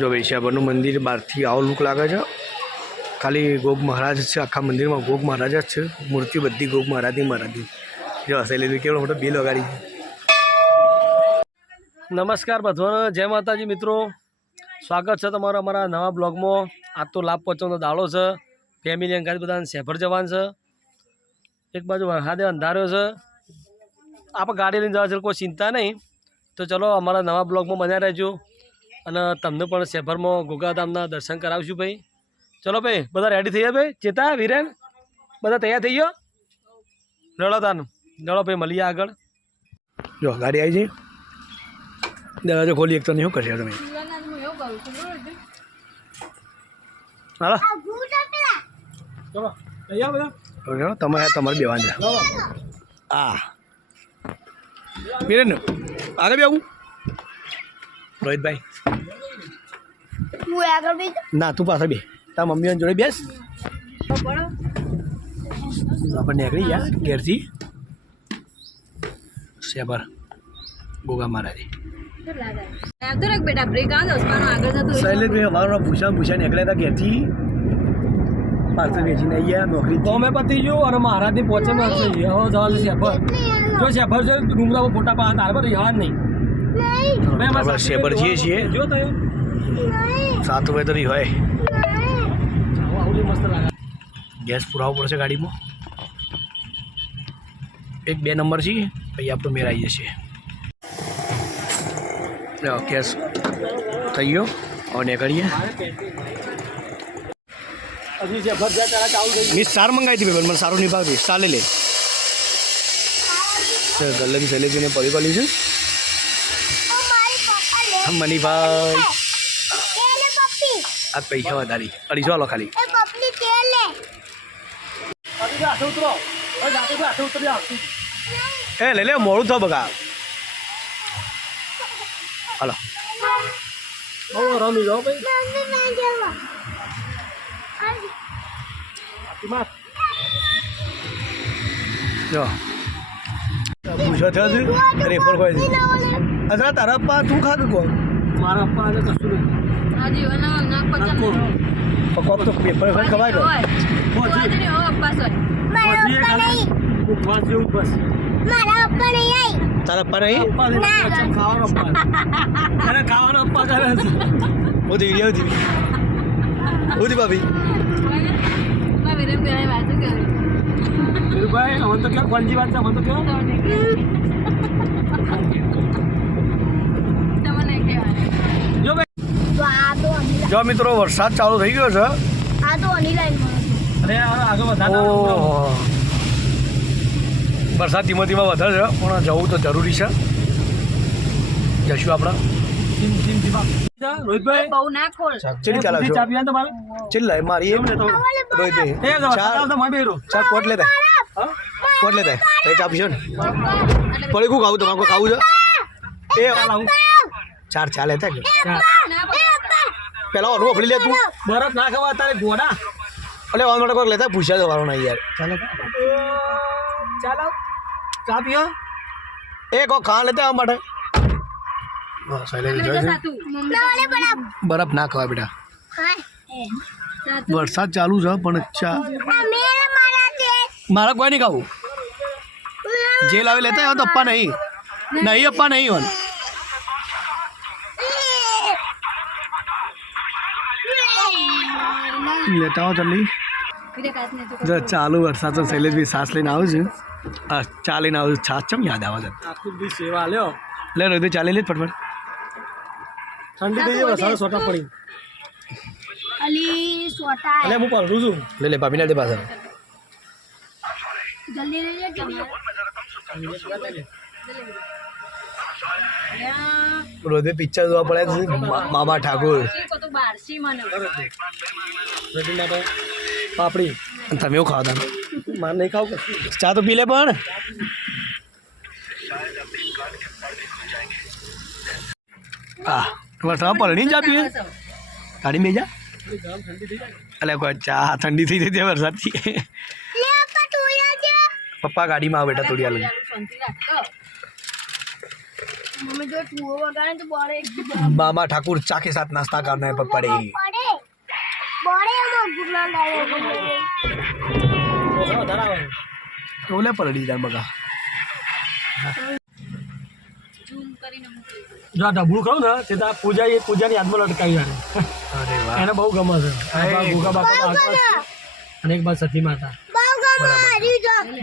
જો વૈશ્યાભરનું મંદિર બહારથી આવો લુક લાગે છે. ખાલી ગોગ મહારાજ છે, આખા મંદિરમાં ગોગ મહારાજ જ છે. મૂર્તિ બધી ગોગ મહારાજની મહારાજની. જો હસેલી કેવડો મોટો બિલ વગાડી નમસ્કાર બધાને, જય માતાજી મિત્રો. સ્વાગત છે તમારા અમારા નવા બ્લોગમાં. આજ તો લાભ પહોંચવાનો દાડો છે. ફેમિલી અંગાત બધા સેફર જવાન છે. એક બાજુ વરસાદે અંધાર્યો છે. આપણે ગાડી લઈને જવા છે કોઈ ચિંતા નહીં. તો ચલો અમારા નવા બ્લોગમાં બન્યા રહેજો. અને તમને પણ સેફરમાં ગોગાધામના દર્શન કરાવશું ભાઈ. ચલો ભાઈ, બધા રેડી થઈ ગયા ભાઈ? ચેતા, વિરેન? બધા તૈયાર થઈ ગયો? લડો તાન. લડો ભાઈ, મળીએ આગળ. જો, ગાડી આવી જઈ દરવાજો ખોલી એક તો શું કરશે તમે? હાલો. ચલો તમારે તમારે બેવાન છે આ. વિરેન, આગળ બે આવું રોહિતભાઈ. હું આગળ બી ના તું પાછળ બે તારા મમ્મી જોડે બેસ. આપણે નીકળી ગયા ઘેરથી. સેબર ગોગા મહારાજે. શૈલેષભાઈ અમારા ભૂષણ ભૂષણ નીકળ્યા હતા ઘેરથી. પાર્સલ વેચીને ગયા નોકરી તો મેં પતી ગયું અને મહારાજની પહોંચે હવે જવાનું શેફર જો શેફર જો ફોટા પાસે તાર પર નહીં. અમે શેફર જઈએ છીએ. જો તો સાત રૂપિયા હોય. ગેસ પુરાવવો પડશે ગાડીમાં. એક બે નંબર છે પછી આપણો મેળ આવી જશે. ગેસ થઈ ગયો. અને કરીએ મેં સાર મંગાવી હતી ભાઈ મને સારું નહીં ભાવી ચાલે લે. ગલ્લે બી સહેલેજીને પડી પડી છે. મનીભાઈ. આ પૈસા વધારી અઢીસો આલો ખાલી. એ લઈ લે મોડું થો બગા. હલો. રમી જાઓ ભાઈ. જો. પૂછો થયો છે? રેફર કોઈ અચ્છા તારા પપ્પા તું ખા કે કોણ? મારા પપ્પા કશું નહીં. આ જીવનનો નાક પચાસ પકોપ તો પેપર ખબર ખવાય તો હોય હોય ને હો અપ્પાસ હોય ઉપવાસ જેવું બસ તારા પા નહીં ખાવાનો અપા અરે ખાવાનો અપા કરે છે? ઓધી વીડિયો ઓધી ઓધી ભાભી માં વિરેમ બે વાત કરે ભાઈ હવે તો કેવું કોણજી વાત છે હવે તો કેવું તમને કહેવાય જો ભાઈ જો મિત્રો વરસાદ ચાલુ થઈ ગયો છે. અરે આગળ વધારે વરસાદ ધીમો ધીમે વધારે છે પણ જવું તો જરૂરી છે. જશું આપણે. રોહિતભાઈ. બહુ ના ખોલ. ચેલી ચાલે છો? ચેલ્લા મારી. એમ ને તો રોહિતભાઈ ચાર ચાર કોટ લેતા કોટ લેતા તે ચા પીશો ને. પડી કું ખાવું તમારે ખાવું છે? એ ચાર ચાલે લેતા કે પેલા ઓનું ફરી લે તું બરફ ના ખાવા તારે ગોડા. એટલે ઓન માટે કોઈક લેતા પૂછ્યા જવાનું નહીં યાર. ચાલો. ચાલો. ચા પીઓ. એ કો ખાવા લેતા આ માટે. બરફ ના ખવાય બેટા વરસાદ ચાલુ છે પણ ચા મારે કોઈ નહીં ખાવું. જે લાવી લેતા હોય તો અપ્પા નહીં. નહીં અપ્પા નહીં હોન લેતા આવો જલ્દી જો ચાલુ વરસાદ તો શૈલેષભાઈ સાસ લઈને આવું છું. ચાલીને ચા લઈને આવું છાસ ચમ યાદ આવે છે? આખું બી સેવા લ્યો. લે રોહિત ચાલે લે ફટફટ. ઠંડી થઈ ગઈ વરસાદ સોટા પડી. અલી સોટા હું. પલરું છું. લે લે ભાભીને દે પાછા. જલ્દી લઈ લે. રોહિત પિક્ચર જોવા પડે છે મા- મામા ઠાકોર. તો બારસી મને પાપડી. અને તમે એવું ખાવા તમે. મારે નહીં ખાવું ચા તો પી લે પણ. હા વરસાદ પલણી ચા પીએ? ગાડી મેં જા. એટલે કોઈ ચા ઠંડી થઈ જતી વરસાદથી પપ્પા ગાડીમાં આવે બેટા થોડી હાલ શાંતિ રાખતો મમ્મી જો ઠુઓ વગાડે તો બોલે मामा ठाकुर चा के साथ नाश्ता करने पर पड़ेगी टोले पलड़ी जाए बगा ઝૂમ કરીને મૂકી જો આ ઢબલું ખાઉં ને તે તો આ પૂજા એ પૂજાની યાદમાં લટકાવી જાય अरे वाह એને બહુ ગમે છે આ બા ભૂખા બાપા આગળ છે. અને એક બાદ સતી માતા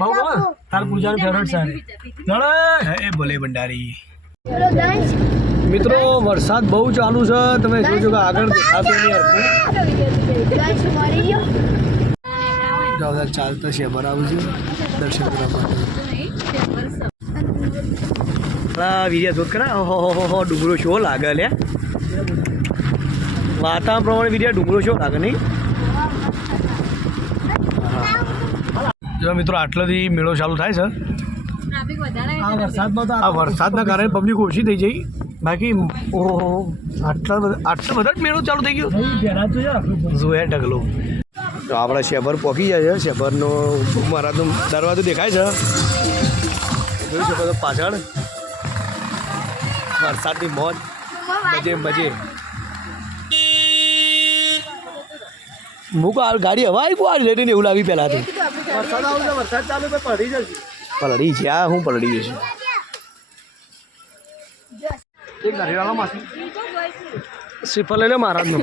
બહુ ગમે તાર પૂજાનું ફેવરેટ છે જણે ए बोले भंडारी મિત્રો વરસાદ બહુ ચાલુ છે. તમે જોજો કે આગળ દેખાતો ચાલતા છે બરાબર છે દર્શન કરવા માટે. વિદ્યા ધોધ કરા હો ડુંગરો શો લાગે લે? વાતા પ્રમાણે વિજયા ડુંગરો શો લાગે નહીં? જો મિત્રો આટલાથી મેળો ચાલુ થાય છે. આ વરસાદમાં તો આ વરસાદના કારણે પબ્લિક ઓછી થઈ જઈ. બાકી ઓહો આટલા બધા આટલા બધા જ મેળો ચાલુ થઈ ગયો. પહેલાં તો ઢગલો. તો આપણે શેભર પહોંચી જાય છે. શેભરનો મહારાજનો દરવાજો દેખાય છે. જોઈ શકો છો પાછળ. વરસાદની મોજ. મજે મજે. મૂકો આ ગાડી હવા આવી કું લઈને એવું લાવી પહેલાંથી વરસાદ આવશે વરસાદ ચાલુ પડી જશે. પલડી છે. આ હું પલડી જશે એક ગાડીવાળા માસી શ્રીફળ લઈ લે મહારાજનું.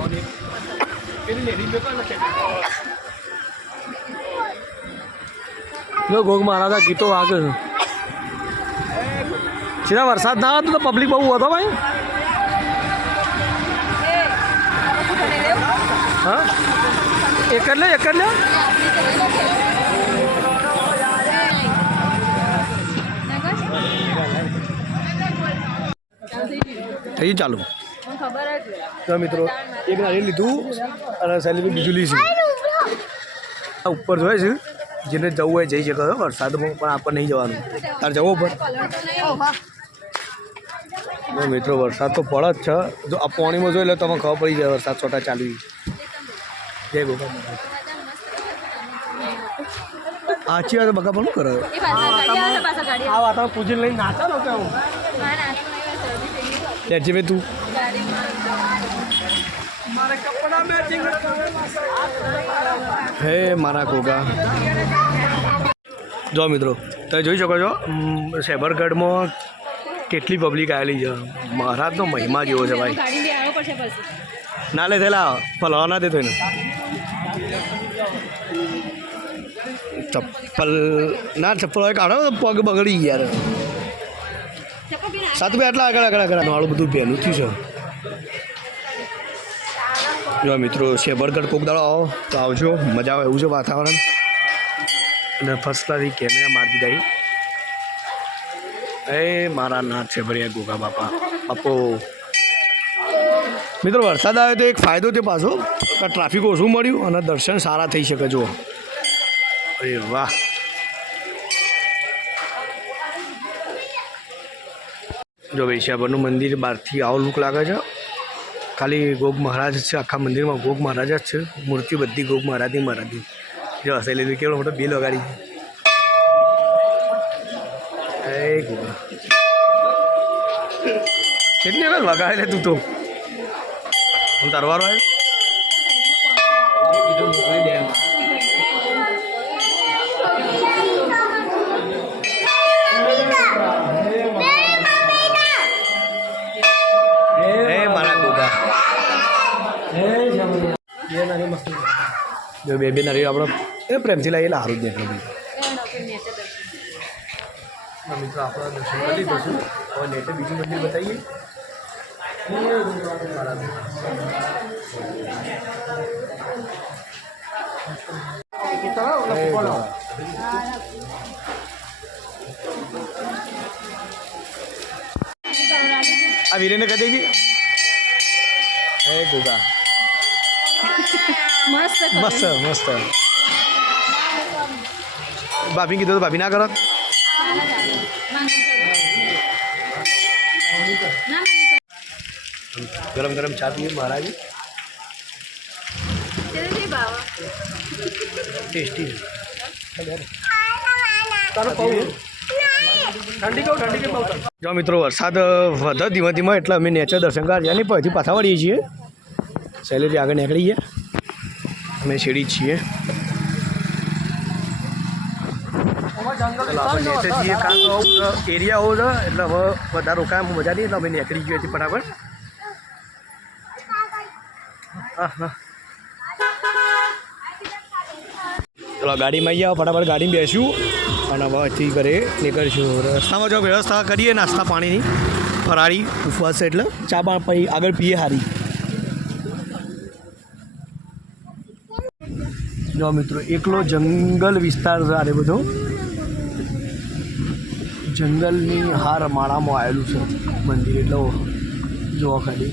જો ગોગ મહારાજા ગીતો વાગે છે. સીધા વરસાદ ના હતો તો પબ્લિક બહુ હતો ભાઈ. હા? એક જ લે એક જ લે. થઈ ચાલુ. ખબર તો મિત્રો એક નારિયેળ લીધું અને સેલેરી બીજું લીધું. આ ઉપર જોઈએ છે જેને જવું હોય જઈ શકે છે વરસાદમાં પણ આપણને નહીં જવાનું. તારે જવું તો મિત્રો વરસાદ તો પડે જ છે. જો આ પાણીમાં જોઈ લો તમને ખબર પડી જાય વરસાદ છોટા ચાલુ જય ગોપા આચી વાત બકા પણ કરે આ વાતાવરણ પૂજી લઈને નાચા નો કેવું મારા નાસ્તો નહીં હોય શરદી થઈ ગઈ લે તું હે મારા કોગા જો મિત્રો તમે જોઈ શકો છો સેબરગઢમાં કેટલી પબ્લિક આવેલી છે. મહારાજનો મહિમા જેવો છે ભાઈ. ના લે થયેલા પલાવા ના દેતો એને. ચપ્પલ ના ચપ્પલ કાઢો પગ બગડી ગયા યાર સાત બે આટલા આગળ આગળ આગળ. મારું બધું પહેલું થયું છે. જો મિત્રો શેબરગઢ કોક દાડો આવો તો આવજો. મજા આવે એવું છે વાતાવરણ. અને ફર્સ્ટ ક્લાસથી કેમેરા મારી દીધા એ મારા નાથ છે ભર્યા ગોગા બાપા. બાપો. મિત્રો વરસાદ આવે તો એક ફાયદો છે પાછો. ટ્રાફિક ઓછું મળ્યું અને દર્શન સારા થઈ શકે જુઓ. અરે વાહ. જો વૈશ્યાભરનું મંદિર બહારથી આવો લુક લાગે છે. ખાલી ગોગ મહારાજ છે, આખા મંદિરમાં ગોગ મહારાજ જ છે. મૂર્તિ બધી ગોગ મહારાજની મહારાજની. જો હસેલી કેવડો મોટો બિલ વગાડી કેટલી વખત વગાડે લે તું તો? હું તારવારો આવ્યો? જો બે બે નારી આપણે એ પ્રેમથી લાવીએ સારું જ દેખાય મિત્રો આપણે દર્શન કરી લીધું છું. હવે નેટે બીજું મંદિર બતાવીએ. આ વીરેને કહી દેવી હે ગોગા મસ્ત મસ્ત ભાભી કીધું તો ભાભી ના કરો? ગરમ ગરમ ચા પીએ મહારાજ. ટેસ્ટી. જો મિત્રો વરસાદ વધે ધીમે ધીમે એટલે અમે નેચર દર્શન કરવા ગયા પછી પાછા વળીએ છીએ. શૈલેજી આગળ નીકળી ગયા. અમે શેરી છીએ. એરિયા આવો એટલે હવે વધારે રોકાય મજા નહીં એટલે અમે નીકળી ગયો હતી બરાબર ચલો ગાડીમાં આવી જાઓ ફટાફટ ગાડીમાં બેસ્યું અને હવે અહીંથી ઘરે નીકળીશું. રસ્તામાં જો વ્યવસ્થા કરીએ નાસ્તા પાણીની ફરાળી ઉપવાસ એટલે. ચા પણ પછી આગળ પીએ હારી. જો મિત્રો, એકલો જંગલ વિસ્તાર આરે બધો. જંગલની હાર માળામાં આવેલું છે મંદિર, એટલે જોવા ખાલી.